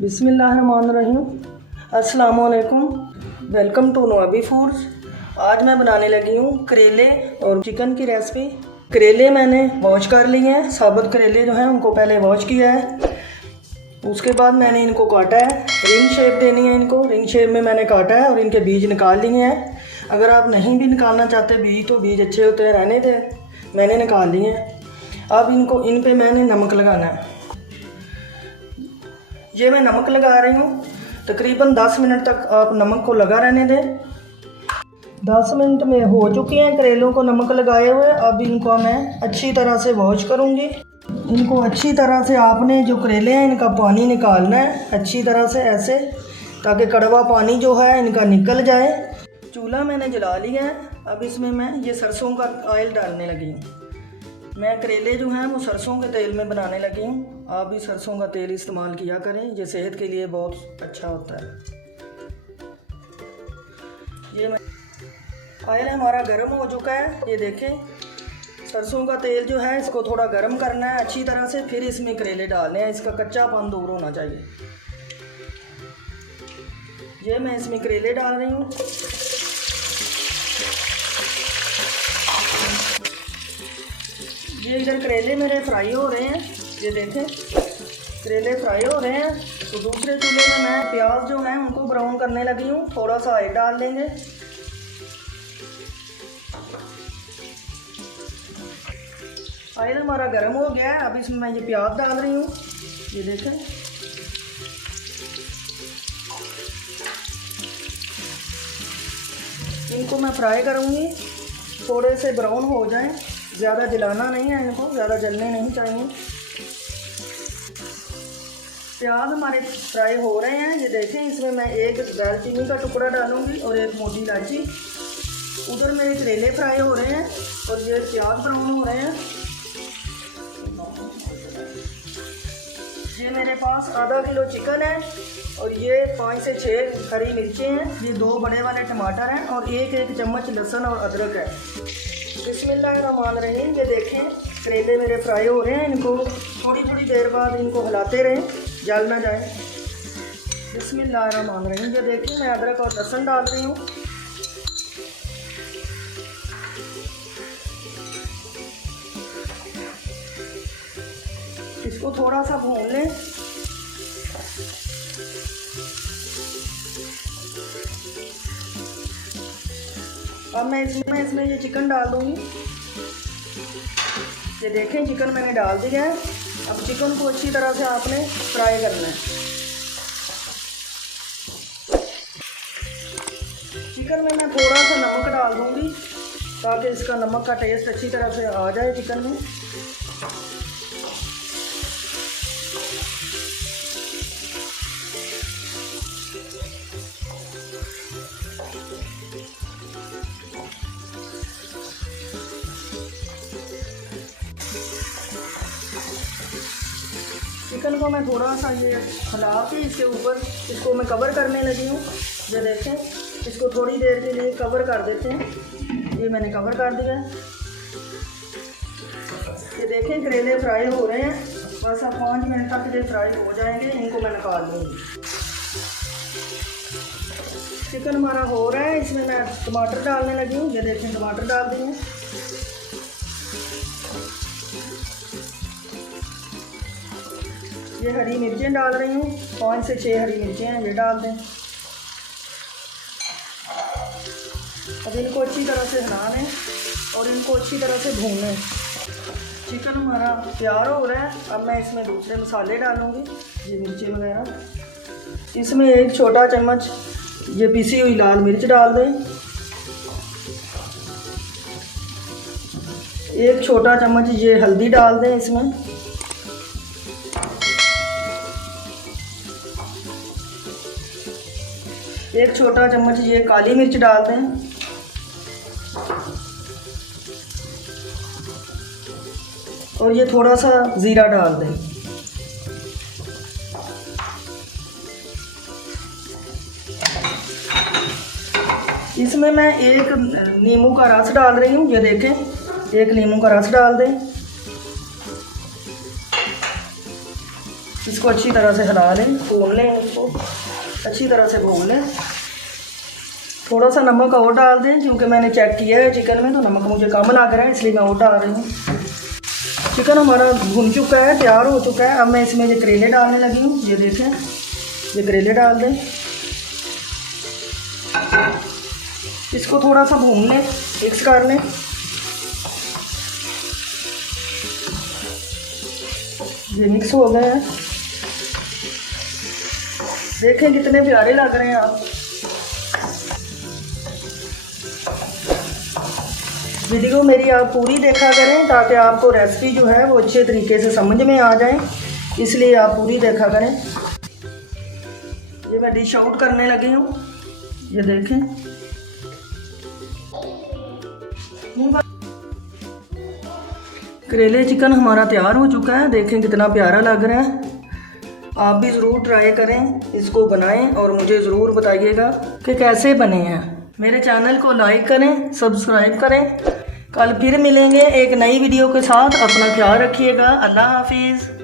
बिस्मिल्लाहिर्रहमानिर्रहीम। अस्सलामुअलैकुम। Welcome to Nawabi foods. आज मैं बनाने लगी हूँ करेले और चिकन की रेसिपी। करेले मैंने वॉश कर लिए हैं। साबुत करेले जो हैं उनको पहले वॉश किया है। उसके बाद मैंने इनको काटा है। रिंग शेप देनी है इनको। रिंग शेप में मैंने काटा है और इनके बीज निकाल लिए हैं। अगर आप नहीं भी निकालना चाहते बीज तो बीज अच्छे होते हैं, रहने दें, मैंने निकाल लिए हैं। अब इन पे मैंने नमक लगाना है। ये मैं नमक लगा रही हूँ। तकरीबन 10 मिनट तक आप नमक को लगा रहने दें। 10 मिनट में हो चुके हैं करेलों को नमक लगाए हुए। अब इनको मैं अच्छी तरह से वॉश करूँगी। इनको अच्छी तरह से आपने जो करेले हैं इनका पानी निकालना है अच्छी तरह से, ऐसे, ताकि कड़वा पानी जो है इनका निकल जाए। चूल्हा मैंने जला लिया है। अब इसमें मैं ये सरसों का ऑयल डालने लगी हूँ। मैं करेले जो हैं वो सरसों के तेल में बनाने लगी हूँ। आप भी सरसों का तेल इस्तेमाल किया करें, ये सेहत के लिए बहुत अच्छा होता है। ये ऑयल हमारा गर्म हो चुका है। ये देखें, सरसों का तेल जो है इसको थोड़ा गर्म करना है अच्छी तरह से, फिर इसमें करेले डालने हैं। इसका कच्चापन दूर होना चाहिए। ये मैं इसमें करेले डाल रही हूँ। ये इधर करेले मेरे फ्राई हो रहे हैं। ये देखें, करेले फ्राई हो रहे हैं। तो दूसरे चूल्हे में मैं प्याज जो हैं उनको ब्राउन करने लगी हूँ। थोड़ा सा ऑयल डाल देंगे। ऑयल हमारा गर्म हो गया है। अब इसमें मैं ये प्याज डाल रही हूँ। ये देखें, इनको मैं फ्राई करूँगी, थोड़े से ब्राउन हो जाएं। ज़्यादा जलाना नहीं है इनको, ज़्यादा जलने नहीं चाहिए। प्याज हमारे फ्राई हो रहे हैं। ये देखें, इसमें मैं एक दालचीनी का टुकड़ा डालूंगी और एक मोटी इलायची। उधर मेरे करेले फ्राई हो रहे हैं और ये प्याज ब्राउन हो रहे हैं। ये मेरे पास आधा किलो चिकन है और ये 5 से 6 हरी मिर्चें हैं। ये 2 बड़े वाले टमाटर हैं और एक चम्मच लहसुन और अदरक है। बिस्मिल्लाहिर्रहमानिर्रहीम। ये देखें, करेले मेरे फ्राई हो रहे हैं। इनको थोड़ी देर बाद इनको हिलाते रहें, जल ना जाए। बिस्मिल्लाहिर्रहमानिर्रहीम। ये देखें, मैं अदरक और लहसुन डाल रही हूँ। इसको थोड़ा सा भून लें। अब मैं इसमें ये चिकन डाल दूँगी। ये देखें, चिकन मैंने डाल दिया है। अब चिकन को अच्छी तरह से आपने फ्राई करना है। चिकन में मैं थोड़ा सा नमक डाल दूँगी ताकि इसका नमक का टेस्ट अच्छी तरह से आ जाए चिकन में। चिकन को मैं थोड़ा सा ये हिला के इसके ऊपर इसको मैं कवर करने लगी हूँ। ये देखें, इसको थोड़ी देर के लिए कवर कर देते हैं। ये मैंने कवर कर दिया है। ये देखें, करेले फ्राई हो रहे हैं। बस अब 5 मिनट तक ये फ्राई हो जाएंगे। इनको मैं निकाल लूँगी। चिकन हमारा हो रहा है। इसमें मैं टमाटर डालने लगी हूँ। ये देखें, टमाटर डाल दिए। ये हरी मिर्चें डाल रही हूँ। 5 से 6 हरी मिर्चें हैं, ये डाल दें। अब इनको अच्छी तरह से हिला लें और इनको अच्छी तरह से भून लें। चिकन हमारा तैयार हो रहा है। अब मैं इसमें दूसरे मसाले डालूँगी, ये मिर्ची वगैरह। इसमें 1 छोटा चम्मच ये पिसी हुई लाल मिर्च डाल दें। 1 छोटा चम्मच ये हल्दी डाल दें इसमें। 1 छोटा चम्मच ये काली मिर्च डाल दें। और ये थोड़ा सा ज़ीरा डाल दें। इसमें मैं 1 नींबू का रस डाल रही हूँ। ये देखें, 1 नींबू का रस डाल दें। इसको अच्छी तरह से हिला लें, भून लें, इसको अच्छी तरह से भून लें। थोड़ा सा नमक और डाल दें, क्योंकि मैंने चेक किया है चिकन में तो नमक मुझे कम लग रहा है, इसलिए मैं और डाल रही हूँ। चिकन हमारा भुन चुका है, तैयार हो चुका है। अब मैं इसमें ये करेले डालने लगी हूँ। ये देखें, ये करेले डाल दें, इसको थोड़ा सा भून लें, मिक्स कर लें। ये मिक्स हो गए हैं, देखें कितने प्यारे लग रहे हैं आप। वीडियो मेरी आप पूरी देखा करें ताकि आपको रेसिपी जो है वो अच्छे तरीके से समझ में आ जाए, इसलिए आप पूरी देखा करें। ये मैं डिश आउट करने लगी हूँ, ये देखें। करेले चिकन हमारा तैयार हो चुका है, देखें कितना प्यारा लग रहा है। आप भी ज़रूर ट्राई करें, इसको बनाएं और मुझे ज़रूर बताइएगा कि कैसे बने हैं। मेरे चैनल को लाइक करें, सब्सक्राइब करें। कल फिर मिलेंगे एक नई वीडियो के साथ। अपना ख्याल रखिएगा। अल्लाह हाफिज़।